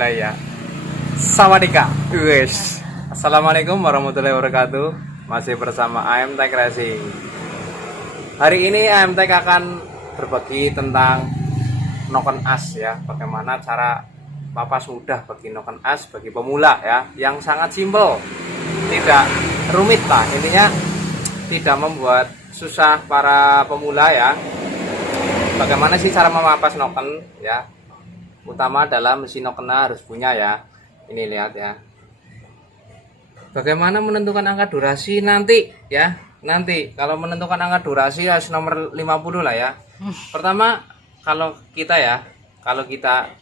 mulai ya. Sawadika, guys. Assalamualaikum warahmatullahi wabarakatuh. Masih bersama AM Tech Racing. Hari ini AM Tech akan berbagi tentang noken as ya. Bagaimana cara papas mudah bagi noken as bagi pemula ya, yang sangat simpel, tidak rumit lah. Intinya tidak membuat susah para pemula ya. Bagaimana sih cara memapas noken ya? Utama adalah mesin nokennya harus punya ya. Ini lihat ya. Bagaimana menentukan angka durasi nanti ya? Nanti kalau menentukan angka durasi harus nomor 50 lah ya. Pertama kalau kita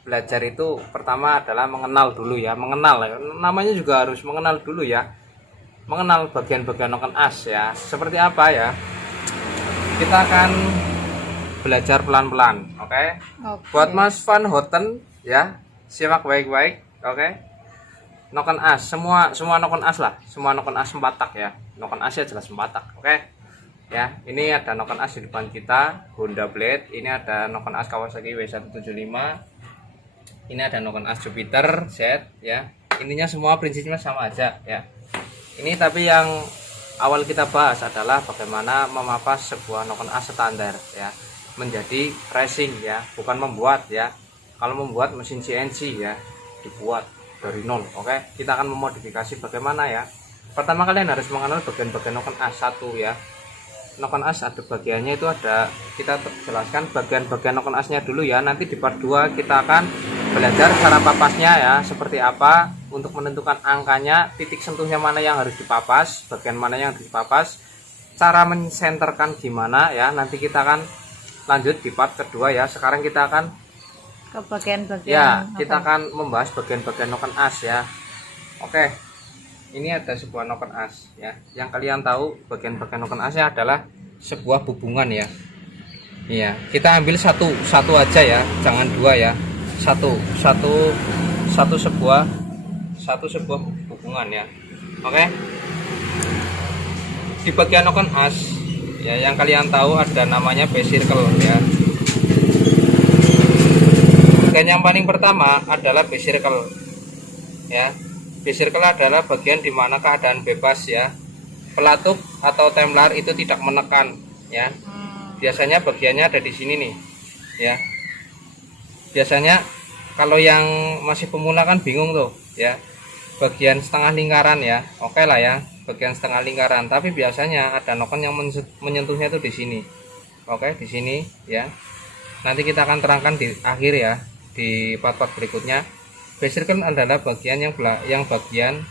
belajar itu pertama adalah mengenal dulu ya. Mengenal ya. Namanya juga harus mengenal dulu ya. Mengenal bagian-bagian noken as ya. Seperti apa ya? Kita akan belajar pelan-pelan, oke? Buat Mas Van Houten ya, simak baik-baik, oke? Noken as, semua noken as lah, semua noken as sembatak ya. Noken as ya jelas sembatak, oke? Ya, ini ada noken as di depan kita, Honda Blade. Ini ada noken as Kawasaki W175. Ini ada noken as Jupiter Z ya. Intinya semua prinsipnya sama aja ya. Ini tapi yang awal kita bahas adalah bagaimana memapas sebuah noken as standar ya menjadi racing ya, bukan membuat ya. Kalau membuat mesin CNC ya, dibuat dari nol, oke? Kita akan memodifikasi bagaimana ya. Pertama kalian harus mengenal bagian-bagian noken as satu ya. Noken as ada bagiannya itu ada, kita jelaskan bagian-bagian noken asnya dulu ya. Nanti di part 2 kita akan belajar cara papasnya ya, seperti apa untuk menentukan angkanya, titik sentuhnya mana yang harus dipapas, bagian mana yang harus dipapas, cara mensenterkan gimana ya. Nanti kita akan lanjut di part kedua ya. Sekarang kita akan ke bagian-bagian ya, kita akan membahas bagian-bagian noken as ya. Oke, ini ada sebuah noken as ya. Yang kalian tahu bagian-bagian noken asnya adalah sebuah hubungan ya. Iya, kita ambil satu aja ya, jangan dua ya. Satu sebuah hubungan ya. Oke, di bagian noken as ya, yang kalian tahu ada namanya base circle ya. Bagian yang paling pertama adalah base circle ya. Base circle adalah bagian dimana keadaan bebas ya, pelatuk atau templar itu tidak menekan ya. Biasanya bagiannya ada di sini nih ya. Biasanya kalau yang masih pemula kan bingung tuh ya, bagian setengah lingkaran ya, oke lah ya, bagian setengah lingkaran. Tapi biasanya ada noken yang menyentuhnya tuh di sini, oke, di sini ya. Nanti kita akan terangkan di akhir ya, di part-part berikutnya. Base circle adalah bagian yang bagian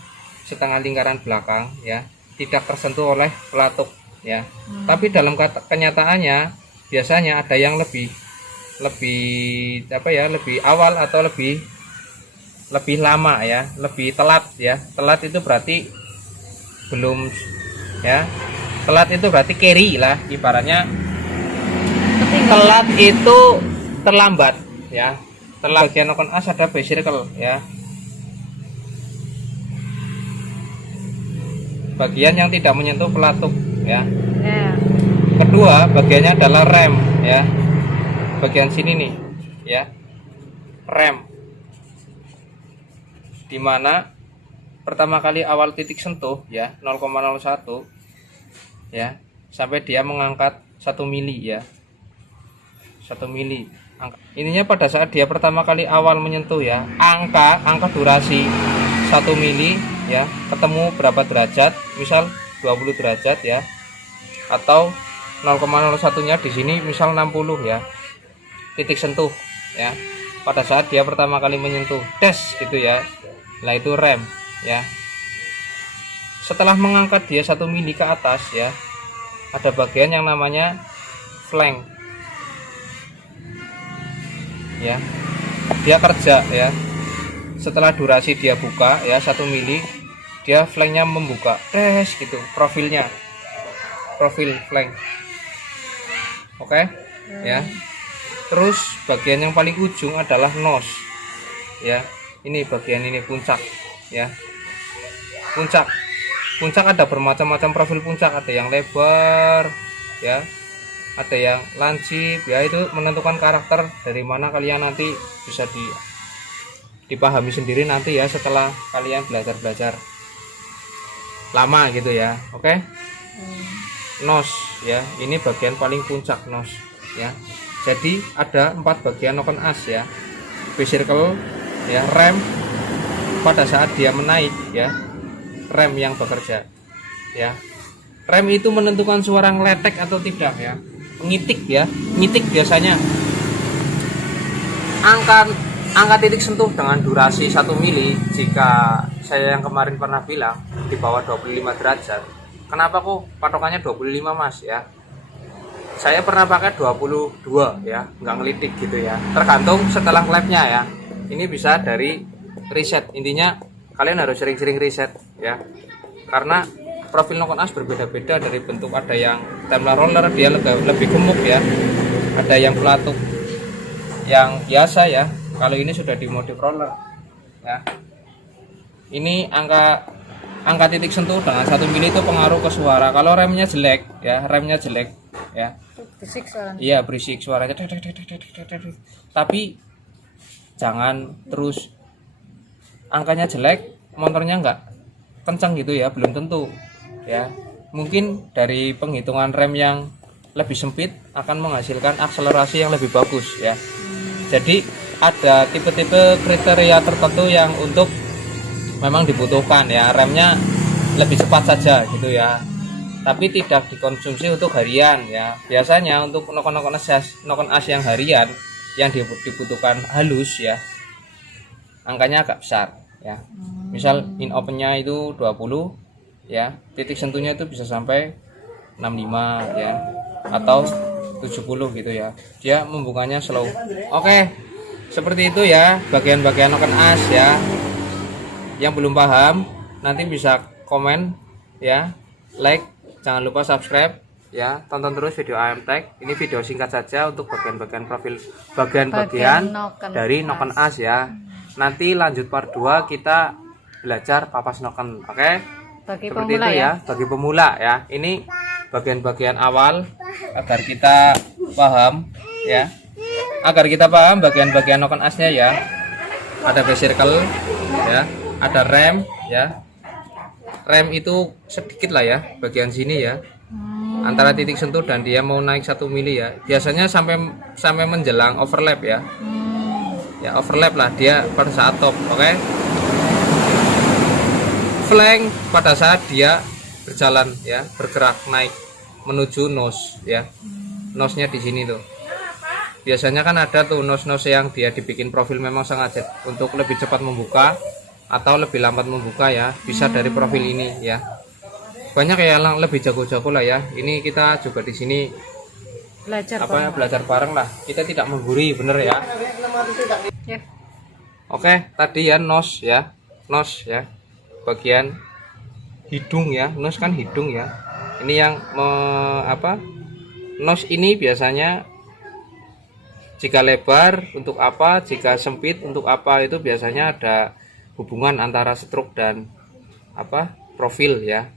setengah lingkaran belakang ya, tidak tersentuh oleh pelatuk ya. Tapi dalam kenyataannya biasanya ada yang lebih apa ya, lebih awal atau lebih lama ya, lebih telat ya. Telat itu berarti belum ya, telat itu berarti carry lah ibaratnya. Telat itu terlambat ya. Telat. Bagian noken as ada base circle ya, bagian yang tidak menyentuh pelatuk ya. Kedua bagiannya adalah rem ya, bagian sini nih ya, rem, dimana pertama kali awal titik sentuh ya 0,01 ya, sampai dia mengangkat 1 mili ya, 1 mili. Ininya pada saat dia pertama kali awal menyentuh ya, angka durasi 1 mili ya, ketemu berapa derajat, misal 20 derajat ya, atau 0,01 nya di sini misal 60 ya, titik sentuh ya, pada saat dia pertama kali menyentuh tes gitu ya. Nah itu rem ya. Setelah mengangkat dia 1 mili ke atas ya, ada bagian yang namanya flank ya, dia kerja ya. Setelah durasi dia buka ya 1 mili, dia flanknya membuka tes gitu, profil flank, oke ya. Terus bagian yang paling ujung adalah nose ya, ini bagian ini puncak ya. Puncak ada bermacam-macam profil puncak, ada yang lebar ya, ada yang lancip ya. Itu menentukan karakter dari mana kalian nanti bisa dipahami sendiri nanti ya setelah kalian belajar lama gitu ya. Oke. Nos ya, ini bagian paling puncak nos ya. Jadi ada 4 bagian noken as ya. V-circle ya, rem pada saat dia menaik ya, rem yang bekerja ya. Rem itu menentukan suara ngeletek atau tidak ya, ngitik ya, ngitik biasanya. Angka titik sentuh dengan durasi 1 mili, jika saya yang kemarin pernah bilang di bawah 25 derajat. Kenapa kok patokannya 25 mas ya? Saya pernah pakai 22 ya, nggak ngelitik gitu ya. Tergantung setelah labnya ya. Ini bisa dari reset. Intinya kalian harus sering-sering reset ya. Karena profil noken as berbeda-beda dari bentuk, ada yang Templar roller dia lebih gemuk ya. Ada yang pelatuk yang biasa ya. Kalau ini sudah dimodif roller ya. Ini angka titik sentuh dengan 1 mili itu pengaruh ke suara. Kalau remnya jelek ya, remnya jelek ya. Berisik suaranya. Iya, berisik suaranya. Tapi jangan terus angkanya jelek, motornya nggak kencang gitu ya, belum tentu ya. Mungkin dari penghitungan rem yang lebih sempit akan menghasilkan akselerasi yang lebih bagus ya. Jadi ada tipe-tipe kriteria tertentu yang untuk memang dibutuhkan ya, remnya lebih cepat saja gitu ya, tapi tidak dikonsumsi untuk harian ya. Biasanya untuk noken as yang harian yang dibutuhkan halus ya, angkanya agak besar ya. Misal in opennya itu 20 ya, titik sentuhnya itu bisa sampai 65 ya, atau 70 gitu ya. Dia membukanya slow. Oke, seperti itu ya bagian-bagian noken as ya. Yang belum paham nanti bisa komen ya, like, jangan lupa subscribe ya, tonton terus video AM Tech. Ini video singkat saja untuk bagian-bagian profil, bagian-bagian dari noken as ya. Nanti lanjut part 2 kita belajar papas noken. Oke, Bagi seperti pemula itu ya, bagi pemula ya. Ini bagian-bagian awal agar kita paham ya, agar kita paham bagian-bagian noken asnya ya. Ada V-circle ya, ada rem ya. Rem itu sedikit lah ya bagian sini ya, antara titik sentuh dan dia mau naik 1 mili ya. Biasanya sampai menjelang overlap ya. Ya overlap lah dia pada saat top. Oke. Flank pada saat dia berjalan ya, bergerak naik menuju nose ya. Nose-nya di sini tuh. Biasanya kan ada tuh nose yang dia dibikin profil memang sengaja untuk lebih cepat membuka atau lebih lambat membuka ya, bisa dari profil ini ya. Banyak ya yang lebih jago-jago lah ya. Ini kita juga di sini belajar bareng lah. Kita tidak menggurui, bener ya. Ya. Oke, tadi ya nose ya. Nose ya. Bagian hidung ya. Nose kan hidung ya. Ini yang nose ini biasanya jika lebar untuk apa, jika sempit untuk apa, itu biasanya ada hubungan antara stroke dan profil ya.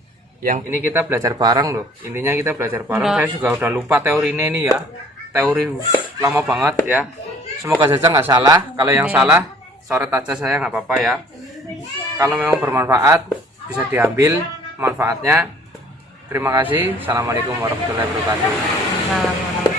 Yang ini kita belajar bareng loh. Intinya kita belajar bareng. Saya juga udah lupa teorinya ini ya. Teori lama banget ya. Semoga saja nggak salah. Kalau yang salah coret aja, saya nggak apa-apa ya. Kalau memang bermanfaat bisa diambil manfaatnya. Terima kasih. Assalamualaikum warahmatullahi wabarakatuh. Assalamualaikum.